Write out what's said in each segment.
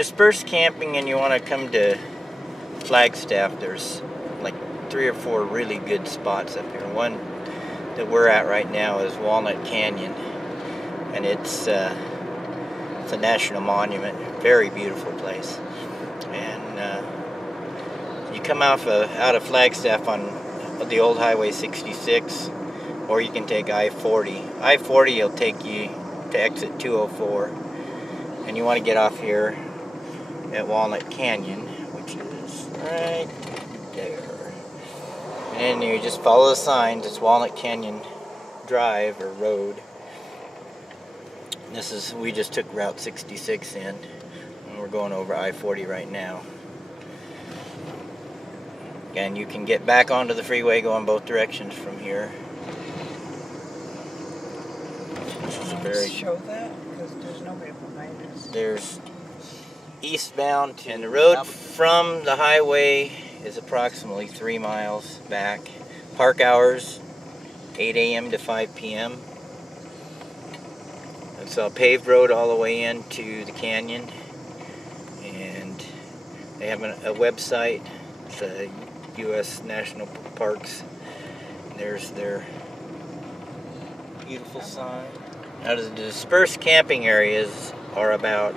dispersed camping and you want to come to Flagstaff, there's like 3 or 4 really good spots up here. One that we're at right now is Walnut Canyon, and it's a national monument. Very beautiful place. And you come out of Flagstaff on the old Highway 66, or you can take I-40. I-40 will take you to exit 204, and you want to get off here at Walnut Canyon, which is right there. And you just follow the signs. It's Walnut Canyon Drive or Road. We just took Route 66 in, and we're going over I-40 right now. And you can get back onto the freeway going both directions from here. Show that, because there's nobody behind us. There's eastbound, and the road from the highway is approximately 3 miles back. Park hours 8 a.m. to 5 p.m. It's a paved road all the way into the canyon, and they have a website. It's a U.S. National Parks. There's their beautiful sign. Now the dispersed camping areas are about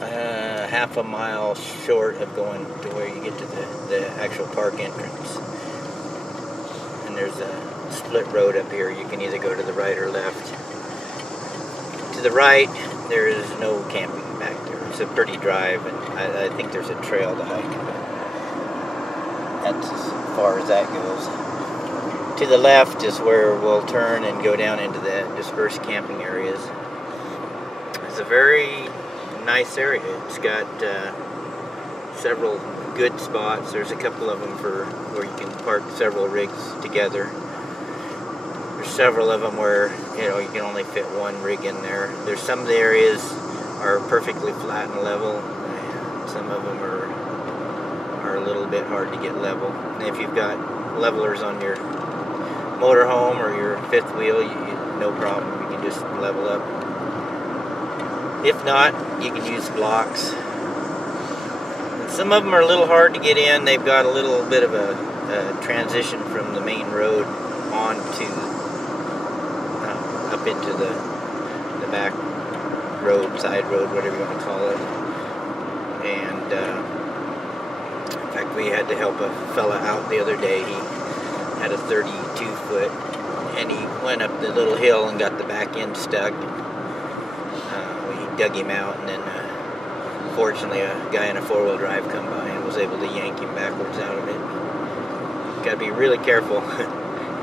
half a mile short of going to where you get to the actual park entrance. And there's a split road up here. You can either go to the right or left. To the right, there is no camping back there. It's a pretty drive, and I think there's a trail to hike. That's as far as that goes. To the left is where we'll turn and go down into the dispersed camping areas. It's a very nice area. It's got several good spots. There's a couple of them where you can park several rigs together. There's several of them where you can only fit one rig in there. There's some of the areas are perfectly flat and level. And some of them are a little bit hard to get level. And if you've got levelers on your motorhome or your fifth wheel, no problem. You can just level up. If not, you can use blocks. And some of them are a little hard to get in. They've got a little bit of a transition from the main road onto up into the back road, side road, whatever you want to call it. And in fact, we had to help a fella out the other day. He had a 32-foot, and he went up the little hill and got the back end stuck. We dug him out, and then fortunately a guy in a 4-wheel drive come by and was able to yank him backwards out of it. Got to be really careful.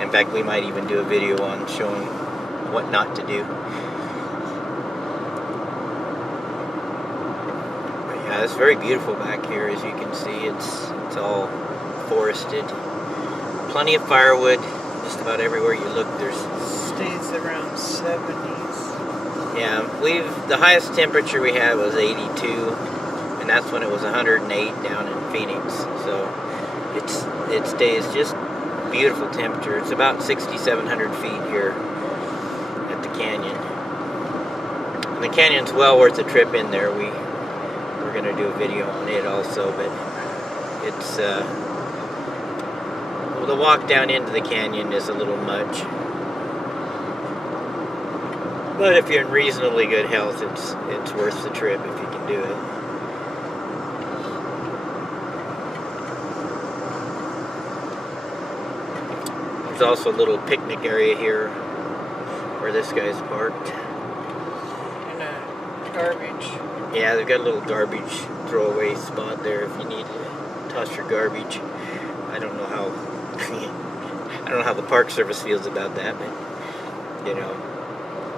In fact, we might even do a video on showing what not to do. But yeah, it's very beautiful back here. As you can see, it's all forested. Plenty of firewood. Just about everywhere you look, there's stays around 70s. Yeah, the highest temperature we had was 82, and that's when it was 108 down in Phoenix. So it stays just beautiful temperature. It's about 6,700 feet here at the canyon. And the canyon's well worth a trip in there. We're going to do a video on it also, but it's the walk down into the canyon is a little much. But if you're in reasonably good health, it's worth the trip if you can do it. There's also a little picnic area here where this guy's parked. And garbage. Yeah, they've got a little garbage throwaway spot there if you need to toss your garbage. I don't know how the Park Service feels about that, but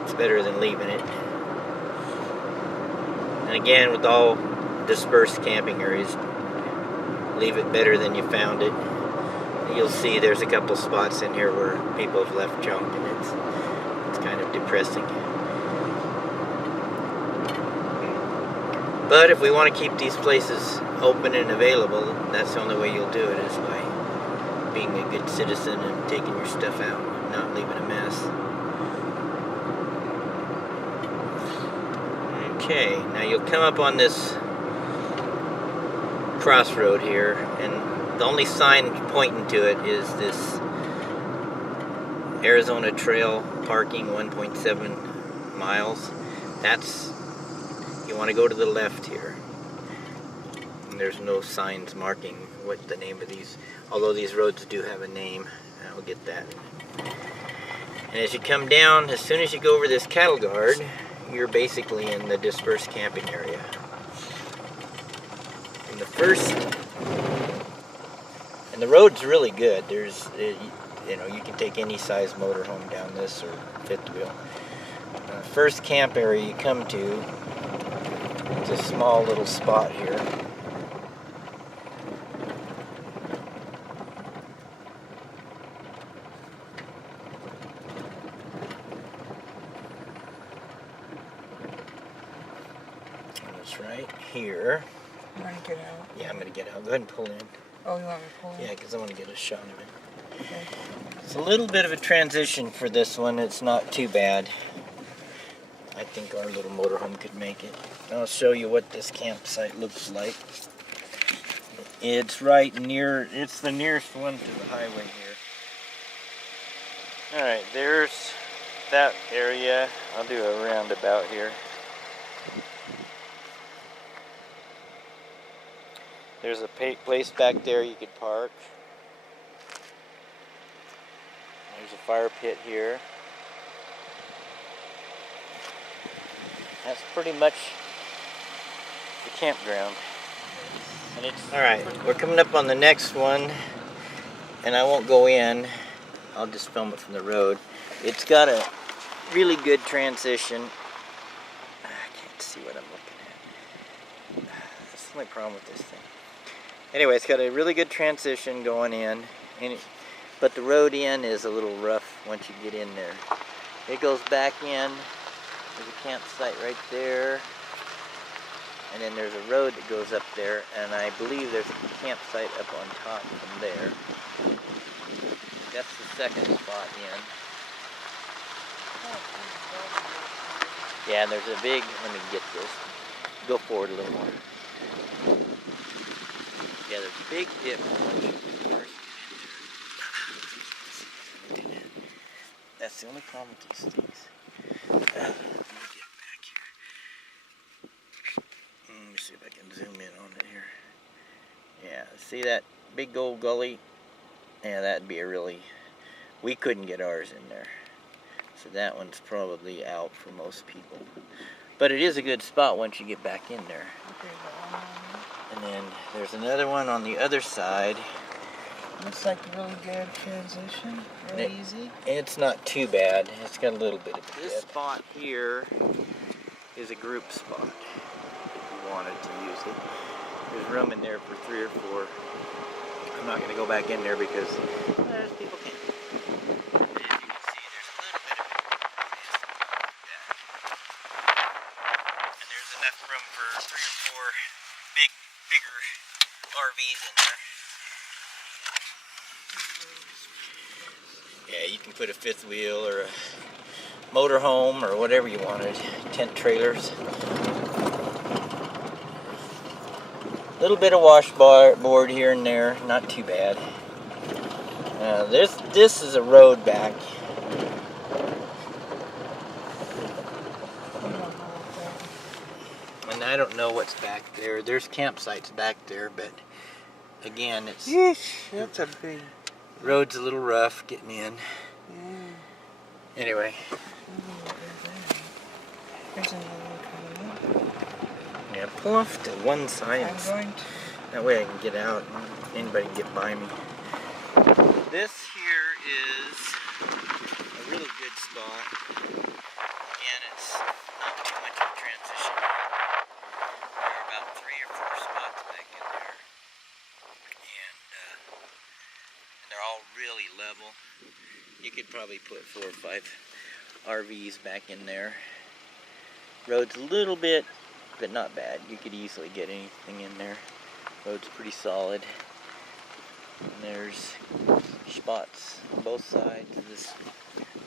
it's better than leaving it. And again, with all dispersed camping areas, leave it better than you found it. You'll see there's a couple spots in here where people have left junk, and it's kind of depressing. But if we want to keep these places open and available, that's the only way you'll do it, is by being a good citizen and taking your stuff out, not leaving a mess. Okay. Okay, now you'll come up on this crossroad here, and the only sign pointing to it is this Arizona Trail parking 1.7 miles. That's, you want to go to the left here. And there's no signs marking what the name of these, although these roads do have a name. I'll get that. And as you come down, as soon as you go over this cattle guard, you're basically in the dispersed camping area. And the road's really good. There's, you know, you can take any size motorhome down this or fifth wheel. First camp area you come to, it's a small little spot here. And it's right here. You want to get out? Yeah, I'm going to get out. Go ahead and pull in. Oh, you want me to pull in? Yeah, because I want to get a shot of it. Okay. It's a little bit of a transition for this one. It's not too bad. I think our little motorhome could make it. I'll show you what this campsite looks like. It's right near, it's the nearest one to the highway here. Alright, there's that area. I'll do a roundabout here. There's a place back there you could park. There's a fire pit here. That's pretty much the campground. And it's alright, we're coming up on the next one, and I won't go in. I'll just film it from the road. It's got a really good transition. I can't see what I'm looking at. That's the only problem with this thing. Anyway, it's got a really good transition going in, but the road in is a little rough once you get in there. It goes back in. There's a campsite right there, and then there's a road that goes up there, and I believe there's a campsite up on top from there. That's the second spot in. Yeah, and there's a big, let me get this, go forward a little more. Yeah, there's a big dip. That's the only problem with these things. Let me get back here. Let me see if I can zoom in on it here. Yeah, see that big old gully? Yeah, that'd be a really... We couldn't get ours in there. So that one's probably out for most people. But it is a good spot once you get back in there. And then there's another one on the other side. Looks like a really good transition. Really easy. It's not too bad. It's got a little bit of this spot here is a group spot if you wanted to use it. There's room in there for 3 or 4. I'm not going to go back in there because there's people can't. And as you can see, there's a little bit of and there's enough room for 3 or 4 bigger RVs in there. Yeah, you can put a fifth wheel or a motorhome or whatever you wanted. Tent trailers. A little bit of washboard here and there, not too bad. This is a road back. And I don't know what's back there. There's campsites back there, but again, it's... Yeesh, that's a big... Road's a little rough getting in. Yeah. Anyway. There's another one coming up. Yeah, pull off to one side. I'm going to... That way I can get out and anybody can get by me. This here is a really good spot. Again, it's not too much of a transition. There are about 3 or 4 spots back in there. And they're all really level. You could probably put 4 or 5 RVs back in there. Road's a little bit, but not bad. You could easily get anything in there. Road's pretty solid. And there's spots on both sides of this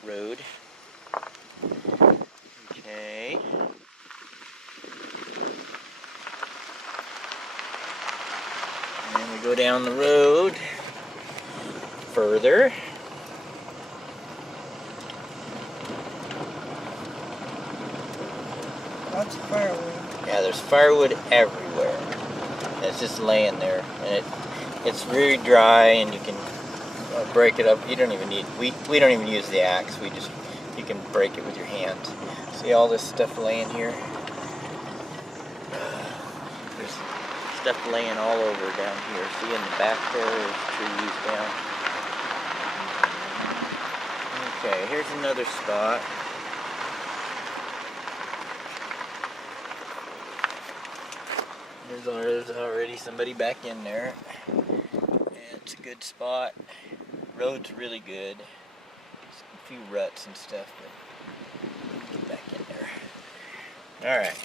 road. Okay. go down the road further. Lots of firewood. Yeah, there's firewood everywhere. It's just laying there, and it's really dry, and you can break it up. You don't even need, we don't even use the axe. You can break it with your hands. See all this stuff laying here? There's stuff laying all over down here. See in the back there's trees down. Okay, here's another spot. There's already somebody back in there. And it's a good spot. Road's really good. There's a few ruts and stuff, but get back in there. Alright.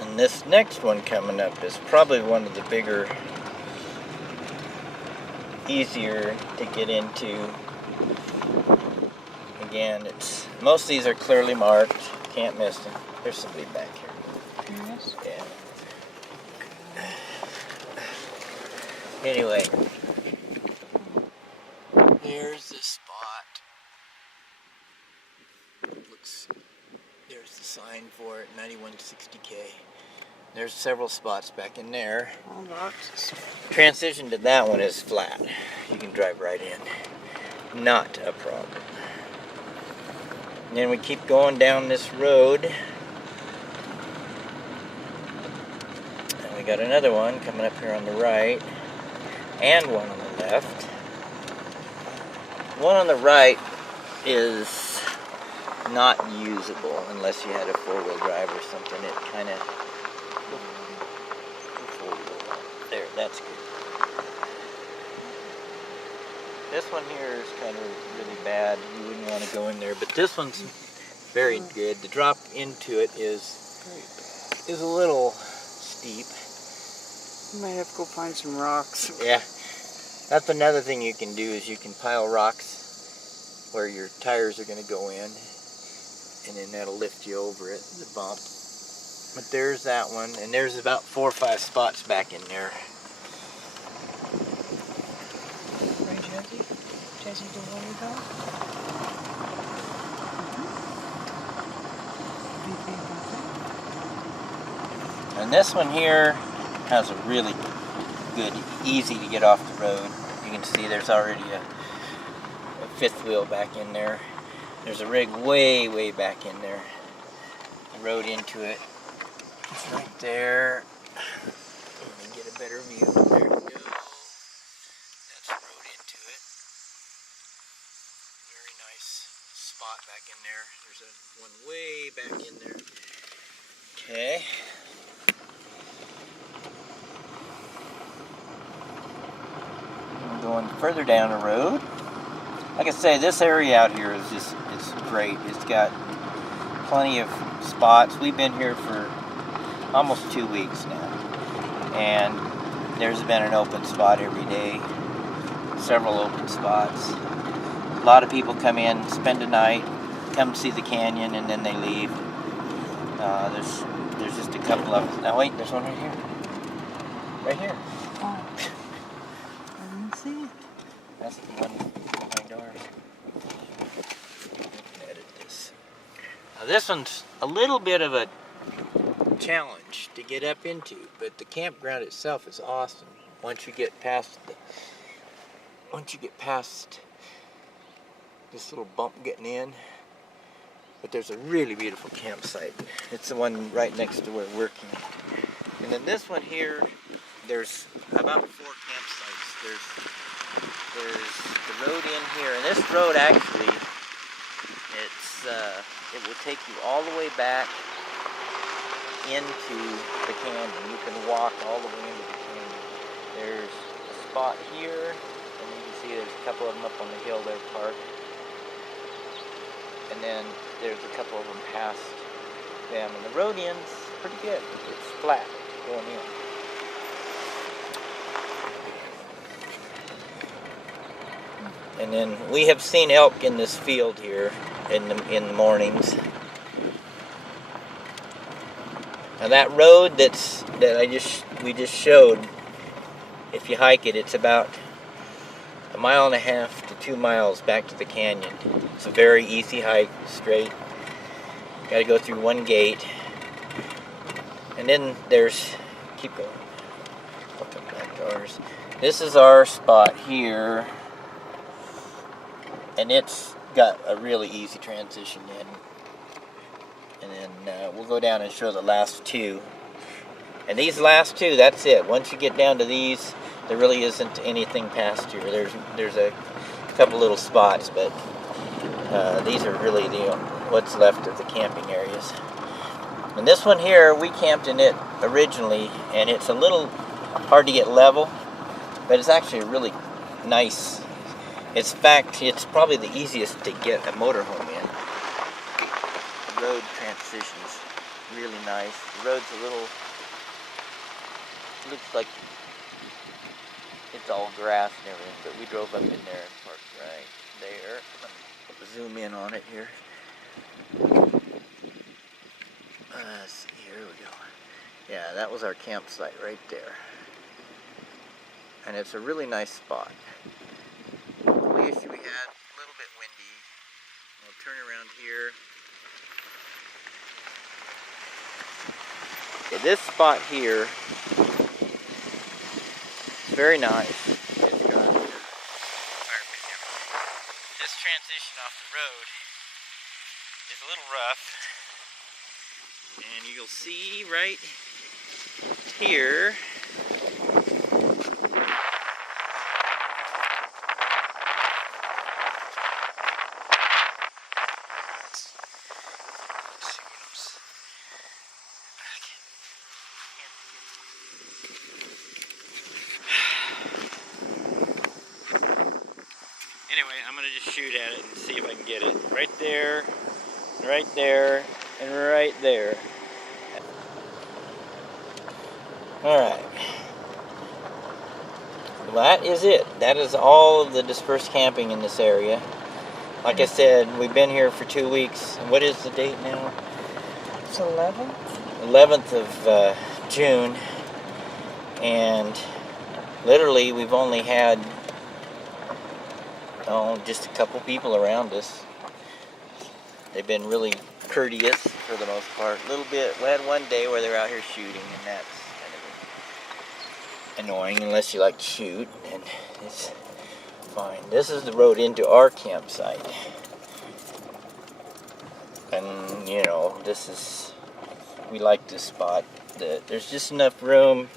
And this next one coming up is probably one of the bigger, easier to get into. Again, most of these are clearly marked. Can't miss them. There's somebody back here. Yes. Yeah. Anyway, here's the spot. There's the sign for it, 9160K. There's several spots back in there. Oh, lots of stuff. Transition to that one is flat. You can drive right in. Not a problem. And then we keep going down this road. And we got another one coming up here on the right. And one on the left. One on the right is not usable unless you had a four-wheel drive or something. It kind of... There, that's good. This one here is kind of really bad. You wouldn't want to go in there, but this one's very good. The drop into it is a little steep. You might have to go find some rocks. Yeah, that's another thing you can do is you can pile rocks where your tires are going to go in, and then that'll lift you over it, the bump. But there's that one, and there's about 4 or 5 spots back in there. Right, Jesse? Jesse, do you want to go? And this one here has a really good, easy to get off the road. You can see there's already a fifth wheel back in there. There's a rig way, way back in there. The road into it. It's right there. Let me get a better view. There we go. That's the road into it. Very nice spot back in there. There's a one way back in there. Okay. I'm going further down the road. Like I say, this area out here is it's great. It's got plenty of spots. We've been here for almost 2 weeks now, and there's been an open spot every day, several open spots. A lot of people come in, spend a night, come see the canyon, and then they leave. There's just a couple of them. Now wait, there's one right here. Right here. Oh. I didn't see it. That's the one behind ours. Edit this. Now this one's a little bit of a challenge to get up into, but the campground itself is awesome. Once you get past this little bump getting in, but there's a really beautiful campsite. It's the one right next to where we're working. And then this one here, there's about 4 campsites. There's the road in here, and this road actually, it will take you all the way back into the canyon. You can walk all the way into the canyon. There's a spot here, and you can see there's a couple of them up on the hill there parked. And then there's a couple of them past them. And the road ends pretty good. It's flat going in. And then we have seen elk in this field here in the mornings. Now that road we just showed, if you hike it, it's about 1.5 to 2 miles back to the canyon. It's a very easy hike, straight. Got to go through one gate, and then keep going. Welcome back to ours. This is our spot here, and it's got a really easy transition in. And then we'll go down and show the last two. And these last two, that's it. Once you get down to these, there really isn't anything past here. There's a couple little spots, but these are really what's left of the camping areas. And this one here, we camped in it originally, and it's a little hard to get level, but it's actually really nice. In fact, it's probably the easiest to get a motorhome in. The road transition's really nice. The road's looks like it's all grass and everything, but we drove up in there and parked right there. Let me zoom in on it here. Let's see, here we go. Yeah, that was our campsite right there. And it's a really nice spot. The only issue we had, a little bit windy. We'll turn around here. Okay, this spot here, very nice. It's got fire pit and everything. This transition off the road is a little rough, and you'll see right here. Anyway, I'm going to just shoot at it and see if I can get it. Right there, and right there. Alright. Well, that is it. That is all of the dispersed camping in this area. Like I said, we've been here for 2 weeks. What is the date now? It's 11th? 11th of June. And literally, we've only had just a couple people around us. They've been really courteous for the most part. A little bit. We had one day where they were out here shooting, and that's kind of annoying unless you like to shoot, and it's fine. This is the road into our campsite. And, we like this spot. There's just enough room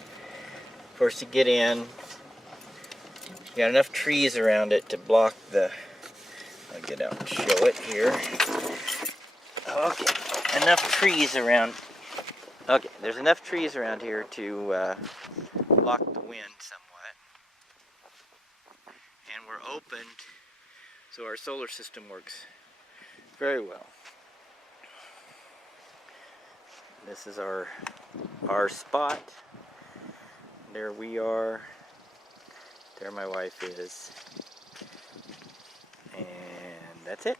for us to get in. You got enough trees around it to block I'll get out and show it here. Okay, enough trees around. Okay, there's enough trees around here to block the wind somewhat. And we're open, so our solar system works very well. This is our spot. There we are. There my wife is. And that's it.